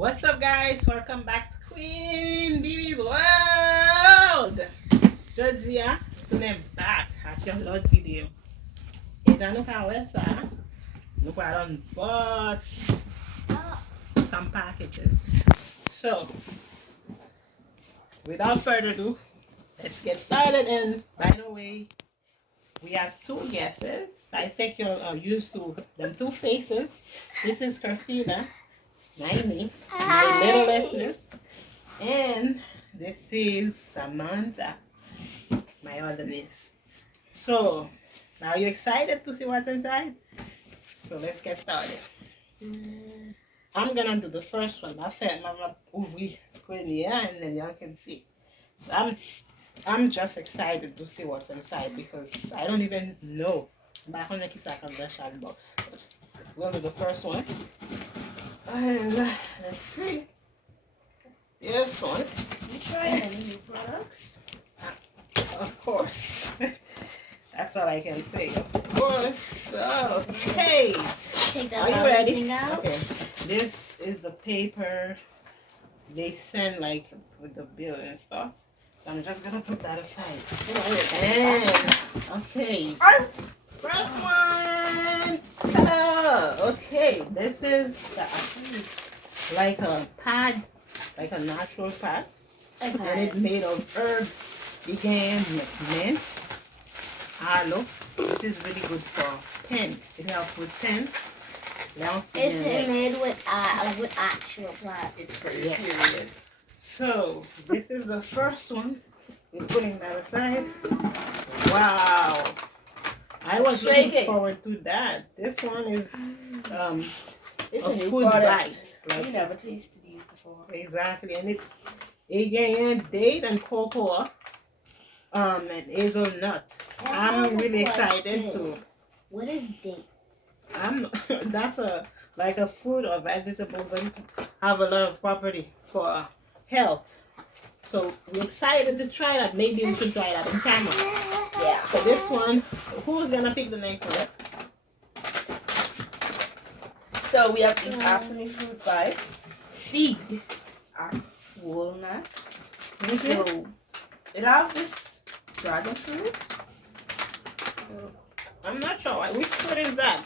What's up, guys? Welcome back to Queen Bibi's World. Jeudi, tourne back at your lot video. E jan nou ka wè sa, nou pa unbox some packages. So, without further ado, let's get started. And by the way, we have two guesses. I think you're used to them two faces. This is Perfina, my niece, my littlest niece. And this is Samantha, my other niece. So, are you excited to see what's inside? So let's get started. I'm gonna do the first one. I said Mama ouvri premier and then y'all can see. So I'm just excited to see what's inside because I don't even know. Back on the Kisaka box. We'll do the first one. And let's see. This one. You trying any new products? Of course. That's all I can say. Of course. Okay. Take Are that you ready? thing out. Okay. This is the paper they send like with the bill and stuff. So I'm just gonna put that aside. And okay. First one. Ta-da! Okay. This is like a pad, like a natural pad. And it's made of herbs, vegan, mint, aloe. This is really good for pen. It helps with pen. It's made with actual plant. It's for your Yes. period. So this is the first one. We're putting that aside. Wow. I was looking forward to that. This one is It's a a new food product. bite. We Like, never tasted these before. exactly. And it's again date and cocoa and hazelnut. I'm really excited to. What is date? That's a like a fruit or vegetable that have a lot of property for health. So we're excited to try that. Maybe we should try that in camera. Yeah. So this one, who's gonna pick the next one? So we have these Atomy fruit bites. Fig. Walnut. Okay. So it have this dragon fruit. I'm not sure which fruit is that.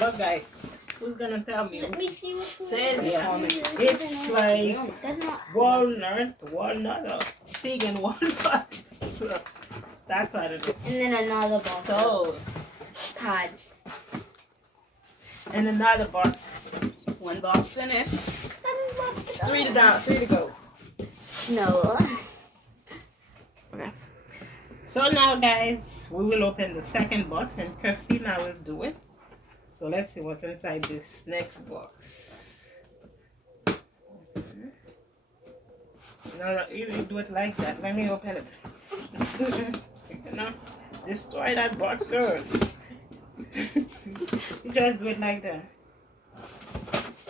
Look, guys. Who's gonna tell me? Let me see what Say it in the Yeah. comments. It's like That's not walnut or fig and walnut. So that's what it is. And then another box. So, Cards. and another box. One box finished. Three to go. No. So now, guys, we will open the second box and Christina will do it. So let's see what's inside this next box. No, you do it like that. Let me open it. You cannot destroy that box, girl. You just do it like that.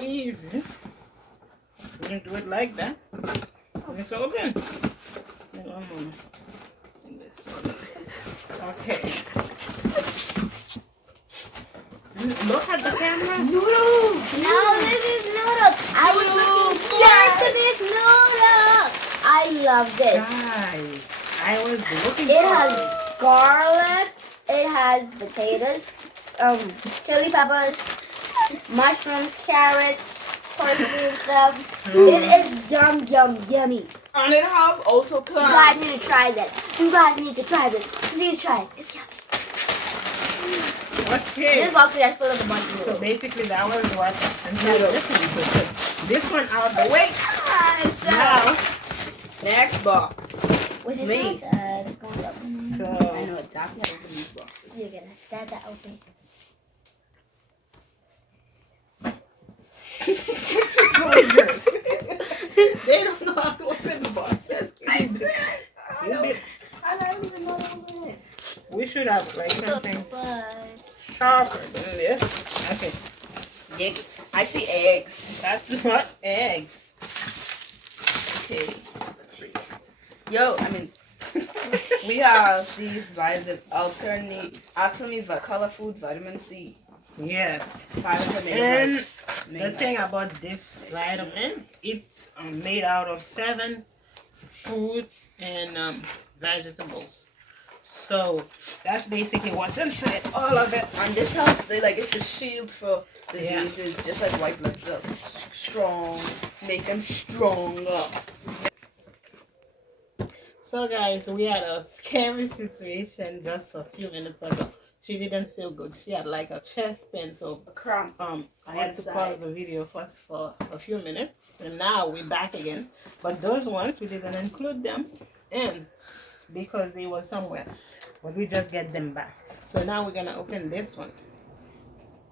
Easy. You do it like that. It's open. One moment. Okay. Look at the camera. Noodles. No, this is noodles. I was looking forward to this noodle. I love this. Guys, I was looking It for has garlic. It has potatoes, chili peppers, mushrooms, carrots, parsley and stuff. It is yummy. And it have also You plum. guys need to try this. You guys need to try this. Please try it. It's yummy. Okay. This box is full of a bunch of So noodles. basically that was what inside of this. This one out the way. Now, Next box. Which is Me. not bad. It's going up. I so know exactly how to open these boxes. You're gonna stab that open. they don't know how to open the boxes. I don't even know how to open it. We should have like something But sharper than this. Okay, Yeah, I see eggs. that's not eggs. Okay, let's read. We have these atomy color food vitamin C. Yeah. 500 And megabytes. the thing about this vitamin, it's made out of 7 fruits and vegetables. So that's basically what's inside all of it. And this helps, it's a shield for Yeah. diseases, just like white blood cells. It's strong, make them stronger. So guys, we had a scary situation just a few minutes ago. She didn't feel good. She had like a chest pain, so A cramp. I had to pause the video first for a few minutes, and now we're back again. But those ones we didn't include them in because they were somewhere, but we just get them back. So now we're gonna open this one.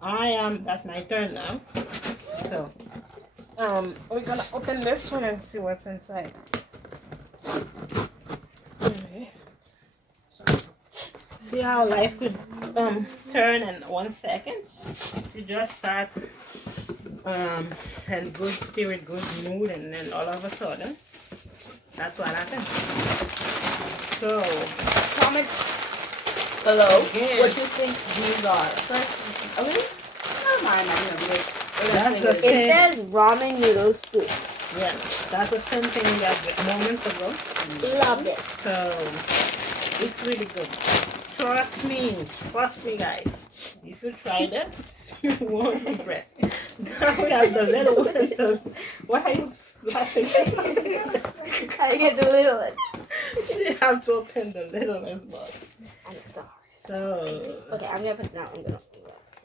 That's my turn now. So we're gonna open this one and see what's inside. Okay. See how life could turn in 1 second? You just start in good spirit, good mood, and then all of a sudden, that's what happened. So, Comment below Again. what you think these are. First, okay? Never mind, I'm gonna do it. That's the It same. says ramen noodle soup. Yeah, that's the same thing we had moments ago. Love it. So, it's really good. Trust me, guys. If you try that, you won't regret. Now we have the little one. Why are you laughing? I get the little one. She have to open the littlest box. And the stars. So, Okay, I'm gonna put it down.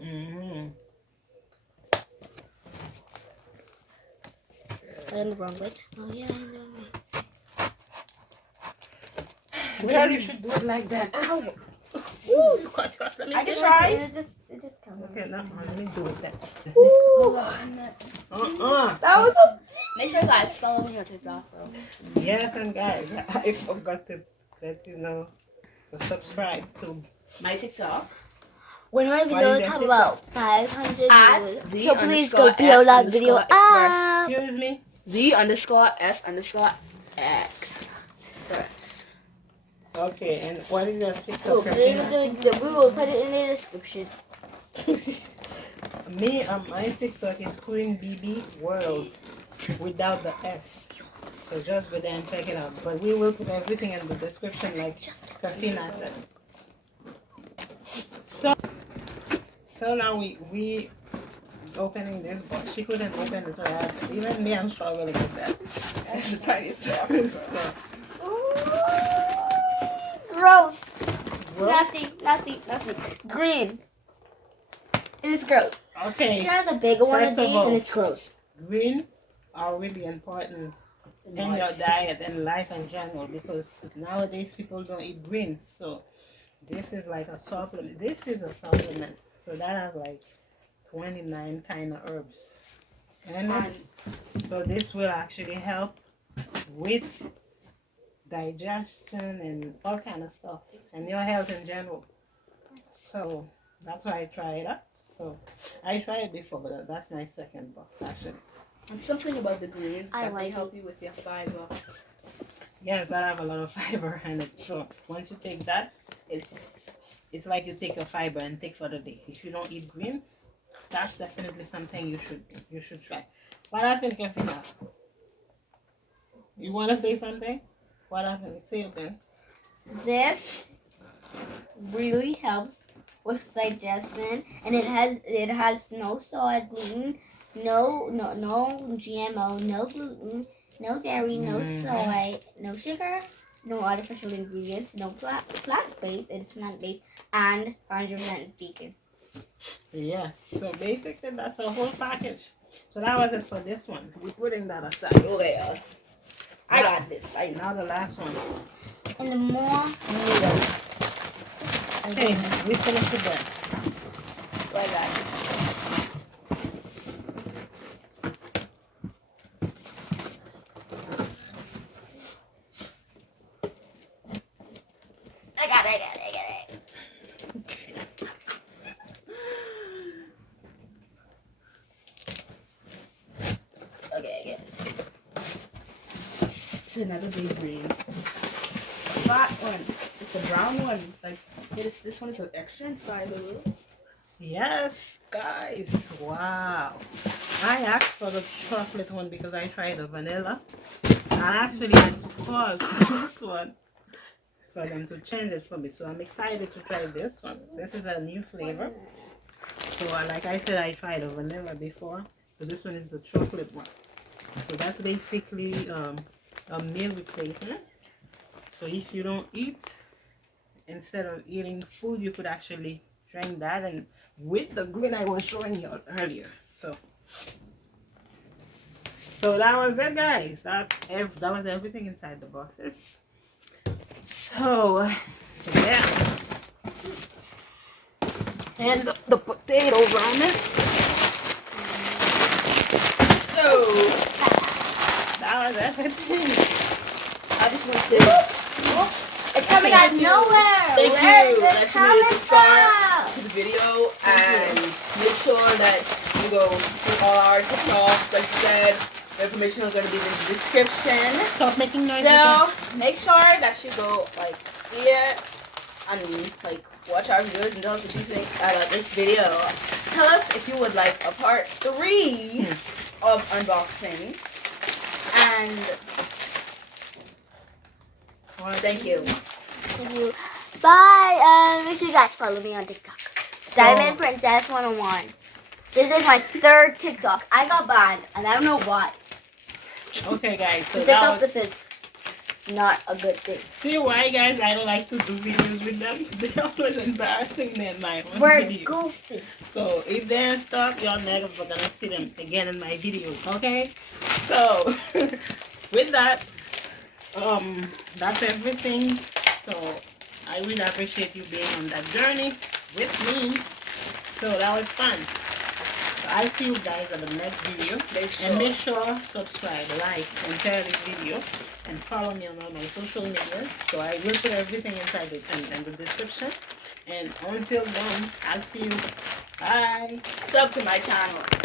mm-hmm. I'm the wrong way. Oh yeah, I know. Girl, you should do it like that. Ow. Ooh, you cut yours. Let me I do can it. try. It just comes. Okay, now let me do it then. Ooh. That was a. Make sure you guys follow me on TikTok, bro. Yes, and guys, I forgot to let you know to subscribe to. My TikTok. When my Why videos you have get about 500 At views, the so please go underscore below S that underscore video express. up. Excuse me. The underscore S underscore X. First. Okay, and what is your TikTok? We'll put it in the, we will put it in the description. Me, my TikTok is Queen BB World without the S. So just go there and check it out. But we will put everything in the description like Kafina said. So now we opening this box. She couldn't open it, so even me, I'm struggling with that. That's the tiniest drop. Gross. Well, Nasty. Green. It is gross. She okay, has a bigger one of First of these all- and it's gross. green are really important in your diet and life in general because nowadays people don't eat greens. So this is like a supplement. This is a supplement. So that has like 29 kind of herbs. And so this will actually help with digestion and all kind of stuff and your health in general. So that's why I try it out. So I tried it before, but that's my second box actually. And something about the greens I that like they it. help you with your fiber. Yes, that have a lot of fiber in it. So once you take that, it's like you take your fiber and take for the day. If you don't eat green, that's definitely something you should try. What happened, Kevina? You wanna say something? What happened? Say it then. This really helps with digestion, and it has no soy, gluten, no GMO, no gluten, no dairy, no soy, no sugar, no artificial ingredients, no plant-based. It's plant-based and 100% vegan. Yes. So basically, that's a whole package. So that was it for this one. We're putting that aside. Okay, I got this. I know. Now the last one. And the more noodles. Hey, we finished with that. I got this. I got it. Okay. It's another big green. Fat one. It's a brown one. Like this one is an extra in fiber. Yes, guys. Wow. I asked for the chocolate one because I tried the vanilla. I actually had to pause this one for them to change it for me. So I'm excited to try this one. This is a new flavor. So like I said, I tried the vanilla before. So this one is the chocolate one. So that's basically a meal replacement. So if you don't eat, instead of eating food, you could actually drink that and with the green I was showing you earlier. So that was it, guys. That was everything inside the boxes. So yeah, and the potato ramen. So, That was everything. I just want to say It's coming out of nowhere. thank Where you is that this you made it coming this far from? to the video, and make sure that you go to all our TikToks. Like you said, the information is going to be in the description. Stop making noise. So make sure that you go like see it and like watch our videos and tell us what you think about this video. Tell us if you would like a part 3 of unboxing. And thank you. Bye. Make sure you guys follow me on TikTok. Diamond Princess 101. This is my 3rd TikTok. I got banned, and I don't know why. Okay, guys. So TikTok, that was. this is not a good thing. See why, guys? I don't like to do videos with them. They're always embarrassing me in my own We're videos. goofy. So if they're stuck, you're never gonna see them again in my videos, okay? So with that, that's everything. So I really appreciate you being on that journey with me. So that was fun. So I'll see you guys on the next video. And make sure subscribe, like, and share this video. And follow me on all my social media. So I will put everything inside in the description. And until then, I'll see you. Bye. Sub to my channel.